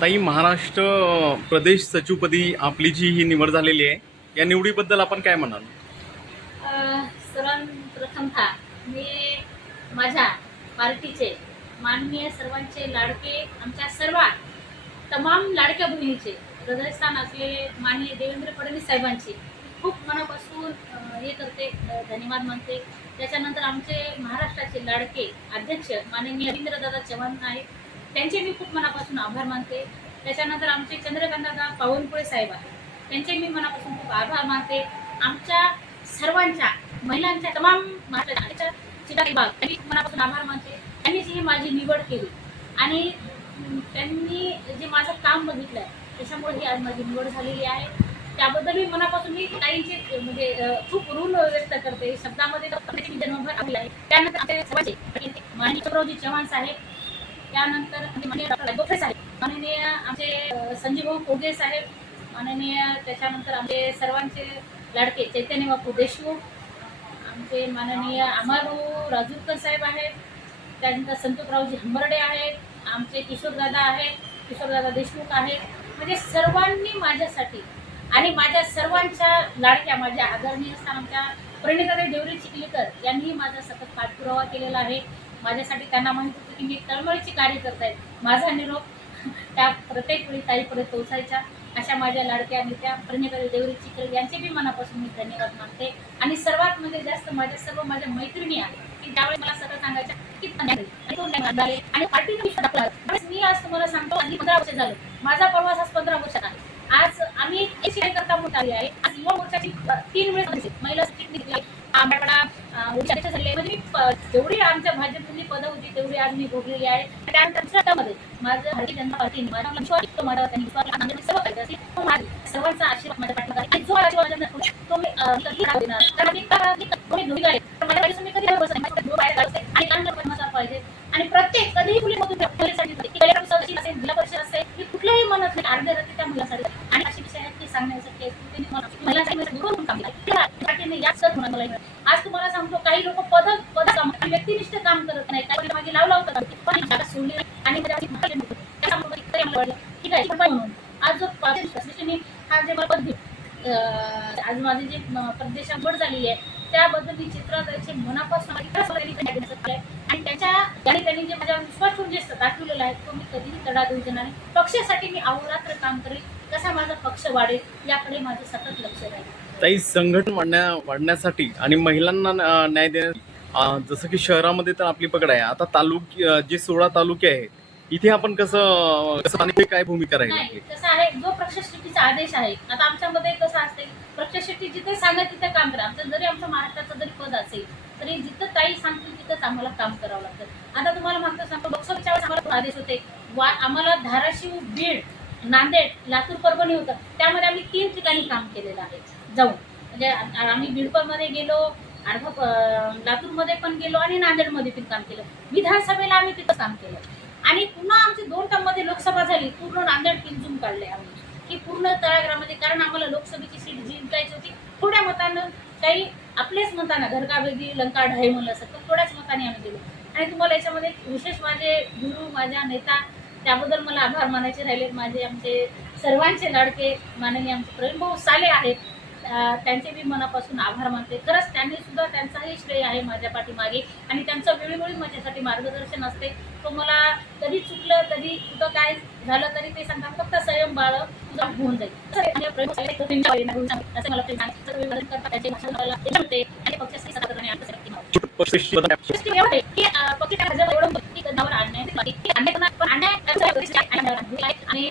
ताई, महाराष्ट्र प्रदेश सचिवपदी आपली जी ही निवड झालेली आहे, या निवडीबद्दल आपण काय म्हणाल? सर्वप्रथमतः मी माझ्या पार्टीचे माननीय सर्वांचे लाडके, आमच्या सर्व तमाम लाडक्या बहिणीचे हृदयस्थान असलेले माननीय देवेंद्र फडणवीस साहेबांची खूप मनापासून हे करते, धन्यवाद मानते. त्याच्यानंतर आमचे महाराष्ट्राचे लाडके अध्यक्ष माननीय रवींद्रदादा चव्हाण आहेत, त्यांचे मी खूप मनापासून आभार मानते. त्याच्यानंतर आमचे चंद्रकांतदादा पावनकुळे साहेब आहेत, त्यांचे मी मनापासून खूप आभार मानते. आमच्या सर्वांच्या महिलांच्या तमाम महाराष्ट्राच्या चिटाई बाग त्यांनी मनापासून आभार मानते. त्यांनी जी माझी निवड केली आणि त्यांनी जे माझं काम बघितलं आहे त्याच्यामुळे ही आज माझी निवड झालेली आहे. त्याबद्दल मी मनापासून मी ताईंचे म्हणजे खूप ऋण व्यक्त करते. शब्दामध्ये मी जन्मभर आपली आहे. त्यानंतर आमचे सर्वांचे माननीय चंद्रजी चव्हाण साहेब, त्यानंतर माननीय डॉक्टर गोखले साहेब, माननीय आमचे संजीव कोगे साहेब, माननीय त्याच्यानंतर आमचे सर्वांचे लाडके चैतन्य बापू देशमुख, आमचे माननीय अमरभाऊ राजूरकर साहेब आहेत, त्यानंतर संतोषरावजी हंबर्डे आहेत, आमचे किशोरदादा आहेत, किशोरदादा देशमुख आहेत. म्हणजे सर्वांनी माझ्यासाठी आणि माझ्या सर्वांच्या लाडक्या माझ्या आदरणीय स्थान आमच्या प्रणिताताई देवरी चिखलीकर यांनी माझा सतत पाठपुरावा केलेला आहे. माझ्यासाठी त्यांना माहित होतं की मी तळमळीची कार्य करत आहे. माझा निरोप त्या प्रत्येक वेळी ताईपर्यंत पोहोचायच्या. अशा माझ्या लाडक्या नेत्या प्रणिताताई देवरी चिखलीकर यांचे बी मनापासून मी धन्यवाद मानते. आणि सर्वात म्हणजे जास्त माझ्या सर्व मैत्रिणी आहेत की त्यावेळी मला सगळं सांगायच्या की आणि पार्टीने विश्वास दाखवला. मी आज तुम्हाला सांगतो, आधी 15 वर्ष झाले, माझा प्रवास आज 15 वर्षात आहे. आज आम्ही एक करता मोठा आली आहे. आज युवा मोर्चाची 3 वेळेस महिला आंबेडकडा अध्यक्ष झाले. म्हणजे मी जेवढी आमच्या भाजपची पदं होती तेवढी आज मी भोगलेली आहे. त्यानंतर दुसऱ्यामध्ये माझं भारतीय जनता पार्टीने माझा विश्वास माझा त्यांनी सर्व काही सर्वांचा आशीर्वाद माझ्या पाठीमागे आणि जो आशीर्वाद तो मी कधी देणार. कारण मी धुरी आहे माझ्या पाठीसून मी कधी आणि काढणं पाहिजे. आणि प्रत्येक कधीही मुलीमधून जिल्हा परिषद असेल की कुठल्याही म्हणत नाही अर्ध्या रात्री त्या मुलासाठी आणि अशी विषय आहेत की सांगण्यासाठी आज तुम्हाला सांगतो, काही लोक पद काम व्यक्तिनिष्ठ काम करत नाही, काही मागे लावतात पण जागा सोडली आणि ठीक आहे म्हणून आज जो हा जे मला पद आज माझी जी प्रदेशात निवड झालेली आहे त्याबद्दल मी चित्राताईचे मनापासून आणि त्यांनी जे माझ्या विश्वास ठेवून जे दाखवलेला आहे तो मी कधीही तडा देऊ देणार नाही. पक्षासाठी मी अहोरात्र काम करेल, कसा माझा पक्ष वाढेल याकडे माझं सतत लक्ष राहील. ताई, संघटन वाढण्यासाठी आणि महिलांना न्याय देण्यासाठी जसं की शहरामध्ये तर आपली पकड आहे, आता जे 16 तालुके आहेत इथे आपण कसं आणि काय भूमिका राहील? कसं आहे, जो पक्षश्रेष्ठीचा आदेश आहे, आता आमच्यामध्ये कसं असते, पक्षश्रेष्ठी जिथे सांगत तिथे काम करा. जरी आमच्या महाराष्ट्राचं जरी पद असेल तरी जिथं ताई सांगतील तिथंच आम्हाला काम करावं लागतं. आता तुम्हाला मागचं सांगतो, लोकसभेच्या वेळेस आम्हाला आदेश होते, आम्हाला धाराशिव, बीड, नांदेड, लातूर, परभणी होतं. त्यामध्ये आम्ही 3 ठिकाणी काम केलेलं आहे जाऊन. म्हणजे आम्ही बीडमध्ये गेलो, लातूरमध्ये पण गेलो आणि नांदेडमध्ये पण काम केलं. विधानसभेला आम्ही तिथं काम केलं आणि पुन्हा आमची 2 टर्ममध्ये लोकसभा झाली. पूर्ण नांदेड किंजून काढले आम्ही की पूर्ण तळागाळामध्ये, कारण आम्हाला लोकसभेची सीट जिंकायची होती. थोड्या मतानं, काही आपलेच मताना घरका वेगळी लंका ढाई म्हणलं असं, पण थोड्याच मताने आम्ही गेलो. आणि तुम्हाला याच्यामध्ये विशेष माझे गुरु, माझ्या नेता, त्याबद्दल मला आभार मानायचे राहिले. माझे आमचे सर्वांचे लाडके माननीय आमचे प्रवीणभाऊ साले आहेत, त्यांचे मी मनापासून आभार मानते. खरंच त्यांनी सुद्धा त्यांचाही श्रेय आहे माझ्या पाठीमागे आणि त्यांचं वेळोवेळी माझ्यासाठी मार्गदर्शन असते. तो मला कधी चुकलं, कधी कुठं काय झालं तरी ते सांगतात, फक्त संयम बाळ तुझा होऊन जाईल. असं मला आणि